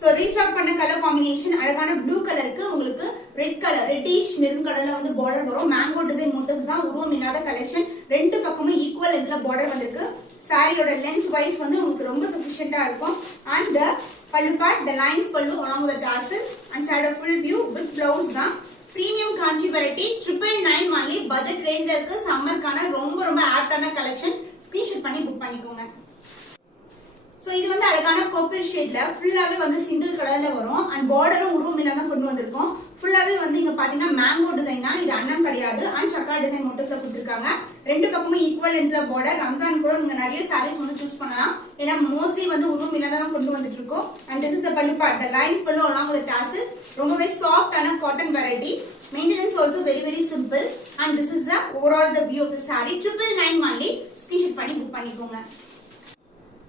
So restock பண்ண colour combination அழகான blue கலருக்கு உங்களுக்கு ரெட் கலர் ரெட்டிஷ் மெரூன் கலர்ல வந்து பார்டர் வரும். மேங்கோ டிசைன் மோட்டிவ்ஸ் தான், உருவம் இல்லாத கலெக்ஷன். ரெண்டு பக்கமும் ஈக்குவல் லென்த்ல பார்டர் வந்திருக்கு. சாரியோட லென்த் வைஸ் வந்து உங்களுக்கு ரொம்ப சஃபிஷியண்டா இருக்கும். அண்ட் த பல்லு part, the lines pallu along with the tassel and side of full view with blouse தான். பிரீமியம் காஞ்சி வெரைட்டி 999 only. பட்ஜெட் ரேஞ்ச்ல இருக்கு. சம்மர்க்கான ரொம்ப ஆப்டான கலெக்ஷன். ஸ்கிரீன்ஷாட் பண்ணி புக் பண்ணிக்கோங்க. சோ இது வந்து அழகான பர்பிள் ஷேட்ல ஃபுல்லாவே வந்து சிங்கிள் கலர்ல வரும். அண்ட் பார்டரும் உருவம் இல்லாம கொண்டு வந்திருக்கோம். ஃபுல்லாவே வந்து இங்க பாத்தீங்கன்னா மேங்கோ டிசைன் தான். இது அன்னம் கிடையாது. அண்ட் சக்கரா டிசைன் மோட்டிவ்ல கொடுத்திருக்காங்க. ரெண்டு பக்கமும் ஈக்குவல் லென்த்ல பார்டர். ரம்ஜான் கூட நீங்க நிறைய சாரீஸ் வந்து சூஸ் பண்ணலாம். ஏன்னா மோஸ்ட்லி வந்து உருவம் இல்லாம கொண்டு வந்துட்டு இருக்கோம். And this is the pallu part. The lines pallu along with tassel. ரொம்பவே சாஃப்ட்டான cotton variety. Maintenance also very simple. And this is the overall the view of the saree. 999 only. Screenshot பண்ணி புக் பண்ணிக்கோங்க.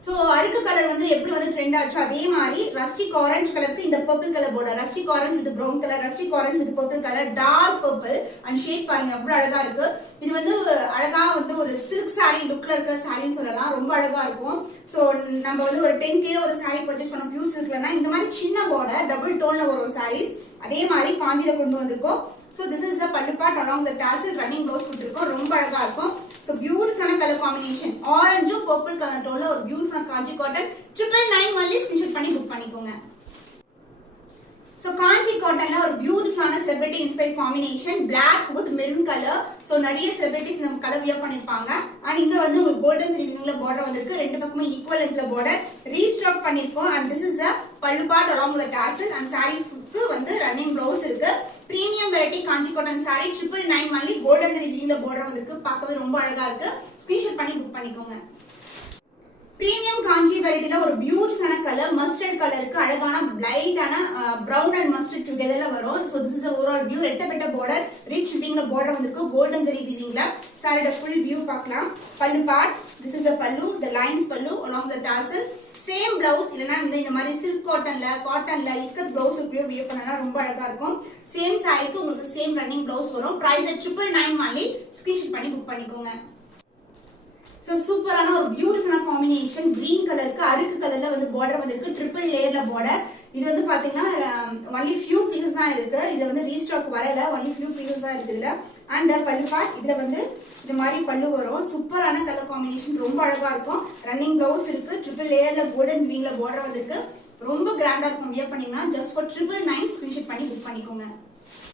சோ அருக்கு கலர் வந்து எப்படி வந்து trend ஆச்சோ அதே மாதிரி ரஸ்டிக் ஆரஞ்சு கலருக்கு இந்த purple colour border. Rustic orange with brown colour, rustic orange with purple colour, dark purple. And shade பாருங்க எவ்வளவு அழகா இருக்கு. இது வந்து அழகா வந்து ஒரு சில்க் saree லுக்ல இருக்கிற சாரின்னு சொல்லலாம். ரொம்ப அழகா இருக்கும். சோ நம்ம வந்து ஒரு 10 கிலோ ஒரு saree பர்ச்சேஸ் பண்ண பியூர் சில்க்லனா இந்த மாதிரி சின்ன border டபுள் டோன்ல வரும் sarees. அதே மாதிரி காஞ்சில கொண்டு வந்திருக்கோம். So this is the pallu part along the tassel running blouse கொடுத்திருக்கோம். ரொம்ப அழகா இருக்கும். So beautiful color combination. Orange purple color tone ஒரு beautiful காஞ்சி காட்டன் 999 only. ஸ்கிரீன்ஷாட் பண்ணி புக் பண்ணிக்கோங்க. So காஞ்சி காட்டன்ல ஒரு பியூட்டிஃபுல்லான celebrity inspired combination black with maroon color. So நிறைய செலிபிரிட்டிஸ் நம்ம கலர் வியர் பண்ணிருப்பாங்க. அண்ட் இங்க வந்து உங்களுக்கு கோல்டன் சில்வர்ல border வந்திருக்கு. ரெண்டு பக்கமும் ஈக்குவல் லென்த்ல border ரீஸ்டாக் பண்ணிருக்கோம். And this is the pallu part along with the tassel and saree க்கு வந்து ரன்னிங் blouse இருக்கு. Premium variety Kanchi cotton saree 999 only. Golden சில்வர்ல border வந்திருக்கு. பார்க்கவே ரொம்ப அழகா இருக்கு. ஸ்கிரீன்ஷாட் பண்ணி புக் பண்ணிக்கோங்க. பிரீமியம் காஞ்சி வெரைட்டில ஒரு பியூட்டிஃபுல்லான கலர் மஸ்டர்ட் கலருக்கு அழகான பிரைட்டான பிரவுன் அண்ட் மஸ்டர்ட் டுகெதர்ல வரும். So this is a overall view. ரெட்டப்பட்ட border ரிச் வீவிங்ல border வந்திருக்கு. கோல்டன் ஜரி வீவிங்ல சாரியோட full view பார்க்கலாம். Pallu part, this is a pallu, the lines pallu along the tassel. Same blouse இல்லனா இந்த மாதிரி silk காட்டன்ல இக்கத் blouse உபயோக வியர் பண்ணனா ரொம்ப அழகா இருக்கும். சேம் சாரிக்கு உங்களுக்கு சேம் ரன்னிங் blouse வரும். Price 999 only. ஸ்கிரீன்ஷாட் பண்ணி புக் பண்ணிக்கோங்க. So சூப்பரான ஒரு பியூட்டிஃபுல்லான காம்பினேஷன். கிரீன் கலருக்கு அருக்கு கலர்ல வந்து border வந்திருக்கு. ட்ரிபிள் லேயர்ல border. இது வந்து பாத்தீங்கன்னா only few pieces தான் இருக்கு. இது வந்து ரீஸ்டாக் வரல. only few pieces தான் இருக்கு இதுல. அண்ட் பல்லு பார்ட் இதுல வந்து இந்த மாதிரி பல்லு வரும். சூப்பரான கலர் காம்பினேஷன். ரொம்ப அழகா இருக்கும். ரன்னிங் blouse இருக்கு. ட்ரிபிள் லேயர்ல கோல்டன் வீவிங்ல border வந்திருக்கு. ரொம்ப கிராண்டா இருக்கும் வியர் பண்ணீங்கன்னா. just for 999 ஸ்கிரீன்ஷாட் பண்ணி புக் பண்ணிக்கோங்க.